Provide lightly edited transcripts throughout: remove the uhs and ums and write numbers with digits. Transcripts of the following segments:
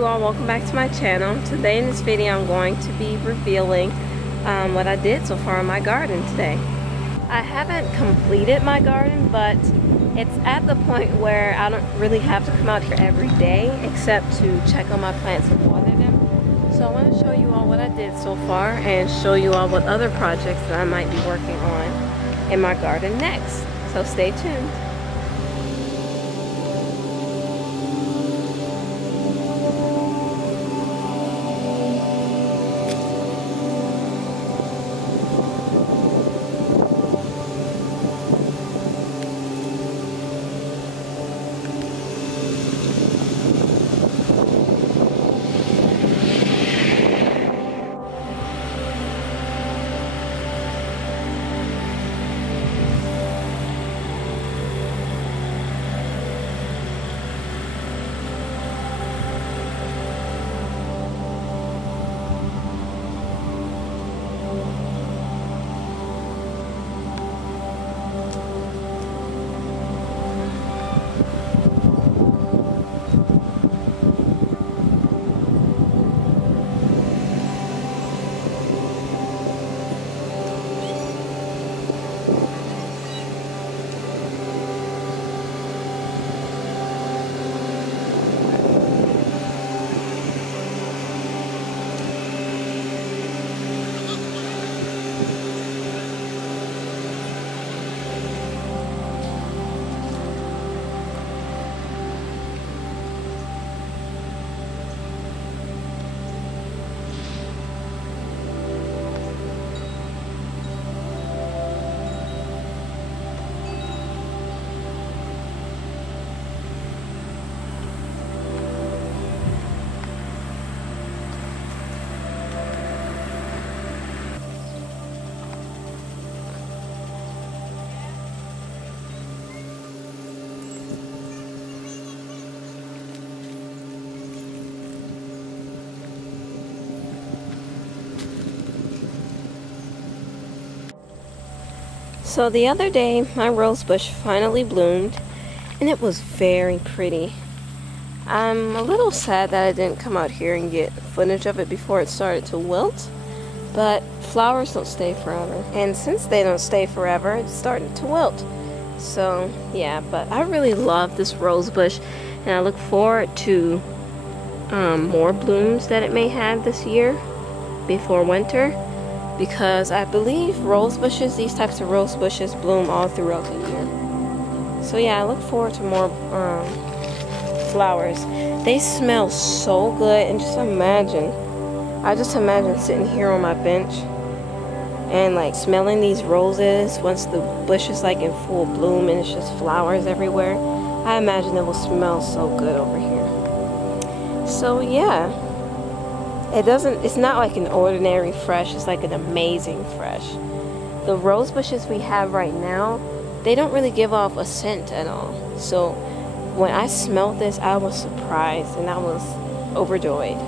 you all, welcome back to my channel. Today in this video I'm going to be revealing what I did so far in my garden today. I haven't completed my garden, but it's at the point where I don't really have to come out here every day except to check on my plants and water them. So I want to show you all what I did so far and show you all what other projects that I might be working on in my garden next. So stay tuned. So the other day, my rose bush finally bloomed, and it was very pretty. I'm a little sad that I didn't come out here and get footage of it before it started to wilt, but flowers don't stay forever. And since they don't stay forever, it started to wilt. So yeah, but I really love this rose bush, and I look forward to more blooms that it may have this year before winter. Because I believe rose bushes, these types of rose bushes, bloom all throughout the year. So yeah, I look forward to more flowers. They smell so good, and I just imagine sitting here on my bench and like smelling these roses once the bush is like in full bloom and it's just flowers everywhere. I imagine it will smell so good over here. So yeah. It's not like an ordinary fresh, it's like an amazing fresh. The rose bushes we have right now, they don't really give off a scent at all. So when I smelled this, I was surprised and I was overjoyed.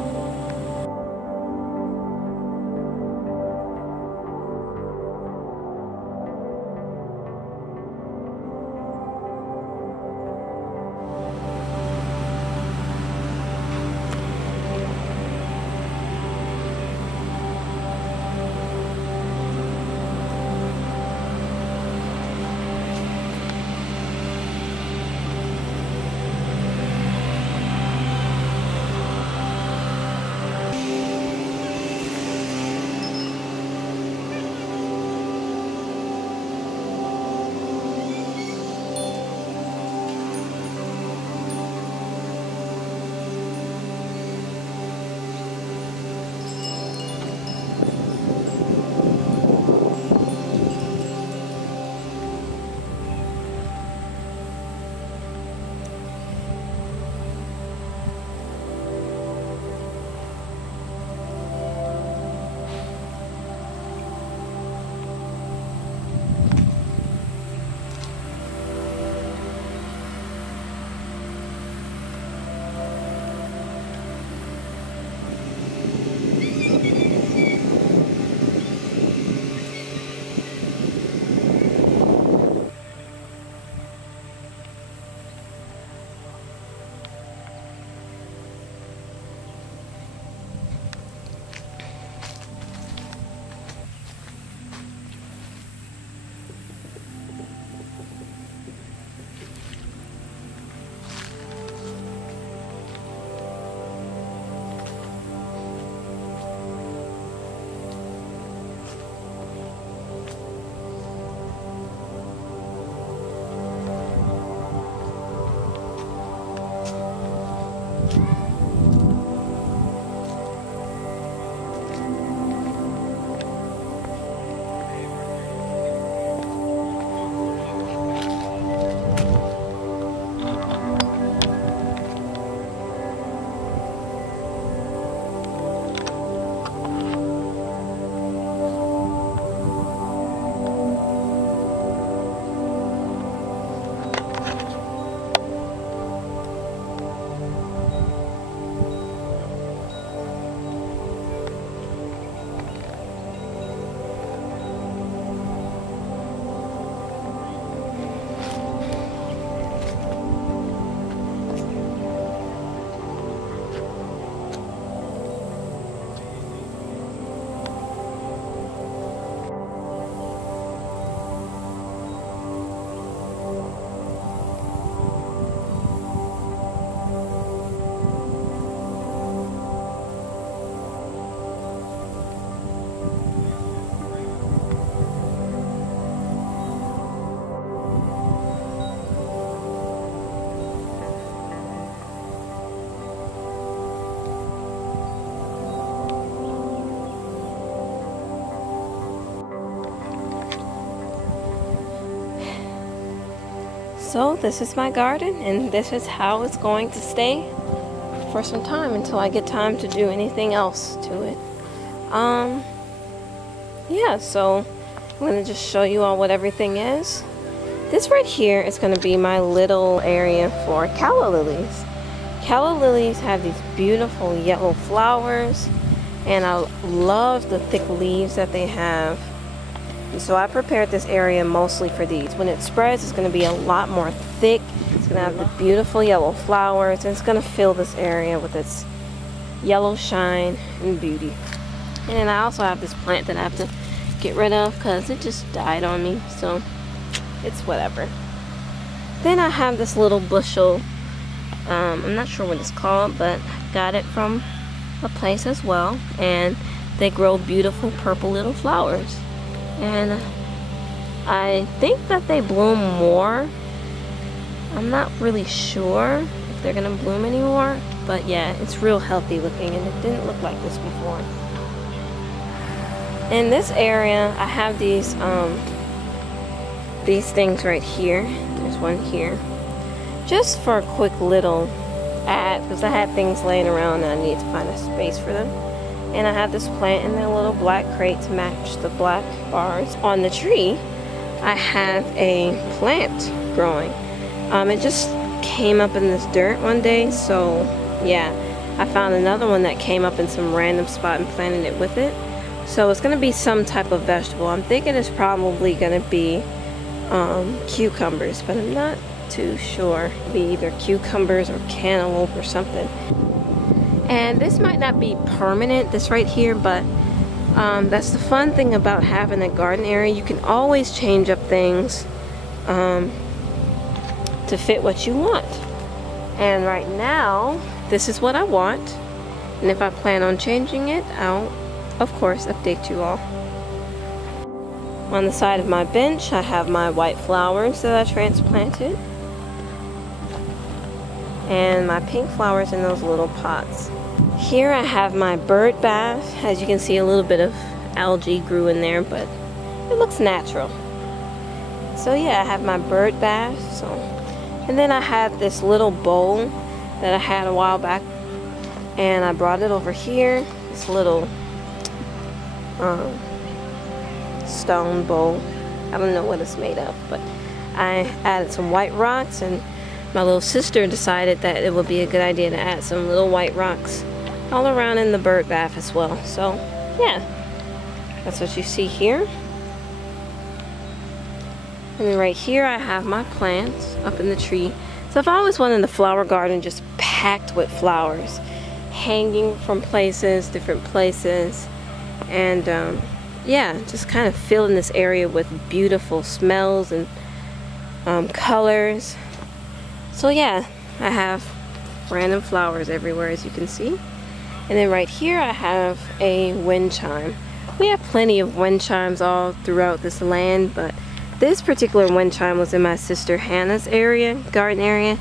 So this is my garden, and this is how it's going to stay for some time until I get time to do anything else to it. Yeah, so I'm going to just show you all what everything is. This right here is going to be my little area for calla lilies. Calla lilies have these beautiful yellow flowers, and I love the thick leaves that they have. And so I prepared this area mostly for these. When it spreads, it's going to be a lot more thick. It's going to have the beautiful yellow flowers, and it's going to fill this area with its yellow shine and beauty. And then I also have this plant that I have to get rid of because it just died on me, so it's whatever. Then I have this little bushel. I'm not sure what it's called, but got it from a place as well, and they grow beautiful purple little flowers. And I think that they bloom more. I'm not really sure if they're gonna bloom anymore, but yeah, it's real healthy looking, and it didn't look like this before. In this area, I have these things right here. There's one here, just for a quick little ad, because I had things laying around and I need to find a space for them. And I have this plant in a little black crate to match the black bars. On the tree, I have a plant growing. It just came up in this dirt one day, so yeah, I found another one that came up in some random spot and planted it with it. So it's going to be some type of vegetable. I'm thinking it's probably going to be cucumbers, but I'm not too sure. It'll be either cucumbers or cantaloupe or something. And this might not be permanent, this right here, but that's the fun thing about having a garden area. You can always change up things to fit what you want. And right now, this is what I want. And if I plan on changing it, I'll, of course, update you all. On the side of my bench, I have my white flowers that I transplanted. And my pink flowers in those little pots. Here I have my bird bath. As you can see, a little bit of algae grew in there, but it looks natural. So yeah, I have my bird bath. And then I have this little bowl that I had a while back, and I brought it over here. This little stone bowl. I don't know what it's made of, but I added some white rocks, and my little sister decided that it would be a good idea to add some little white rocks all around in the bird bath as well. So yeah, that's what you see here. And then right here I have my plants up in the tree. So I've always wanted the flower garden just packed with flowers, hanging from places, different places, and yeah, just kind of filling this area with beautiful smells and colors. So yeah, I have random flowers everywhere, as you can see. And then right here I have a wind chime. We have plenty of wind chimes all throughout this land, but this particular wind chime was in my sister Hannah's area, garden area,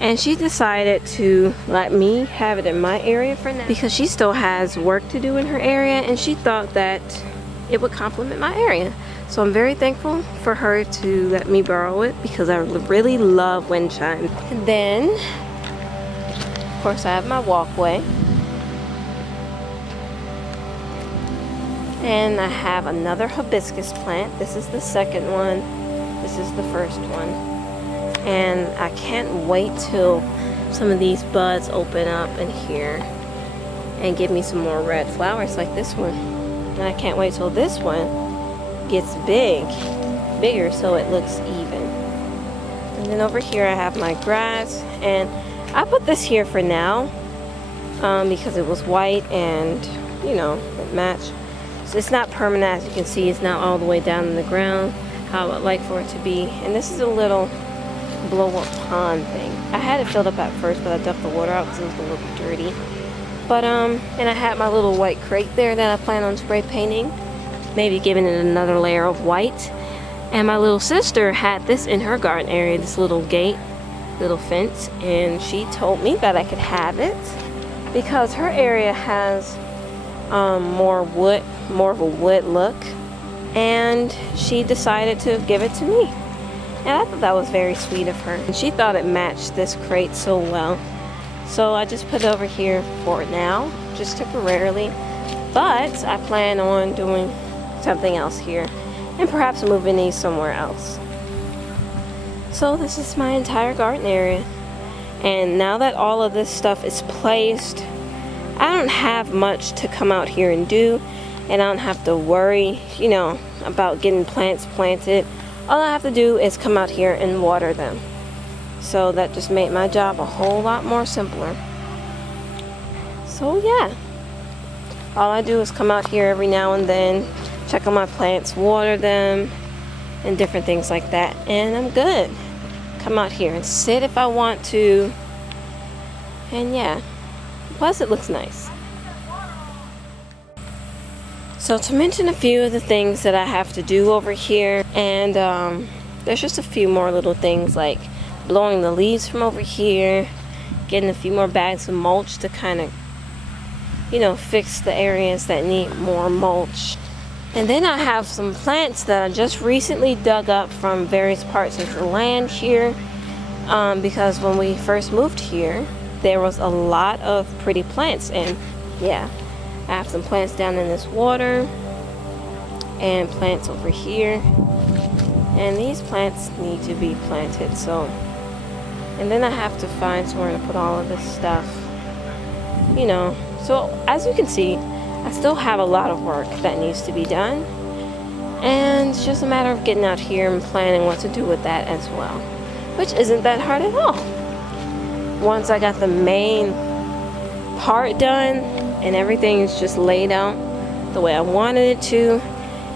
and she decided to let me have it in my area for now because she still has work to do in her area, and she thought that it would complement my area. So I'm very thankful for her to let me borrow it because I really love wind chimes. And then, of course, I have my walkway. And I have another hibiscus plant. This is the second one. This is the first one. And I can't wait till some of these buds open up in here and give me some more red flowers like this one. And I can't wait till this one gets bigger so it looks even. And then over here I have my grass, and I put this here for now because it was white and, you know, it matched. So it's not permanent, as you can see. It's not all the way down in the ground how I would like for it to be. And this is a little blow-up pond thing. I had it filled up at first, but I dumped the water out because it was a little dirty. But and I had my little white crate there that I plan on spray painting, maybe giving it another layer of white. And my little sister had this in her garden area, this little gate, little fence, and she told me that I could have it because her area has more of a wood look, and she decided to give it to me. And I thought that was very sweet of her. And she thought it matched this crate so well. So I just put it over here for now, just temporarily. But I plan on doing something else here and perhaps moving these somewhere else. So this is my entire garden area. And now that all of this stuff is placed, I don't have much to come out here and do. And I don't have to worry, you know, about getting plants planted. All I have to do is come out here and water them. So that just made my job a whole lot more simpler. So yeah, all I do is come out here every now and then, check on my plants, water them, and different things like that, and I'm good. Come out here and sit if I want to, and yeah, plus it looks nice. So to mention a few of the things that I have to do over here, and there's just a few more little things like blowing the leaves from over here, getting a few more bags of mulch to kind of, you know, fix the areas that need more mulch. And then I have some plants that I just recently dug up from various parts of the land here, because when we first moved here there was a lot of pretty plants. And yeah, I have some plants down in this water and plants over here, and these plants need to be planted. So, and then I have to find somewhere to put all of this stuff, you know. So as you can see, I still have a lot of work that needs to be done, and it's just a matter of getting out here and planning what to do with that as well, which isn't that hard at all. Once I got the main part done and everything is just laid out the way I wanted it to,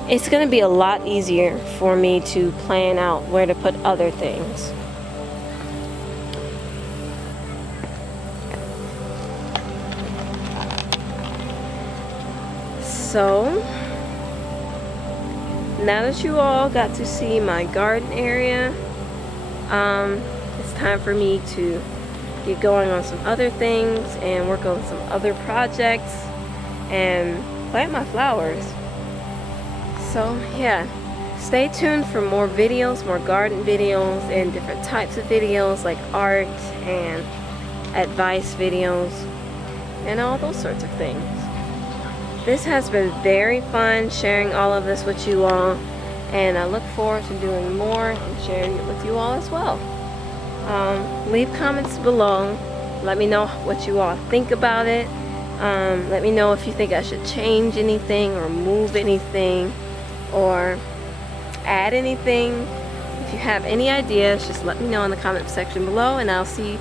it's going to be a lot easier for me to plan out where to put other things. So, now that you all got to see my garden area, it's time for me to get going on some other things and work on some other projects and plant my flowers. So yeah, stay tuned for more videos, more garden videos and different types of videos like art and advice videos and all those sorts of things. This has been very fun sharing all of this with you all, and I look forward to doing more and sharing it with you all as well. Leave comments below. Let me know what you all think about it. Let me know if you think I should change anything or move anything or add anything. If you have any ideas, just let me know in the comment section below, and I'll see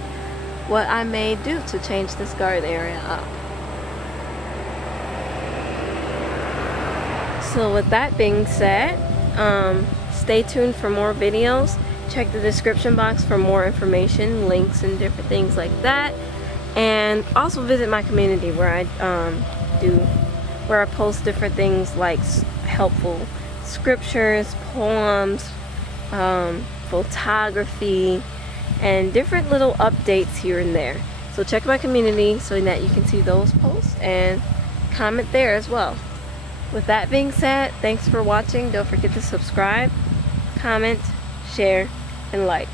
what I may do to change this garden area up. So with that being said, stay tuned for more videos. Check the description box for more information, links, and different things like that. And also visit my community where I post different things like helpful scriptures, poems, photography, and different little updates here and there. So check my community so that you can see those posts and comment there as well. With that being said, thanks for watching. Don't forget to subscribe, comment, share, and like.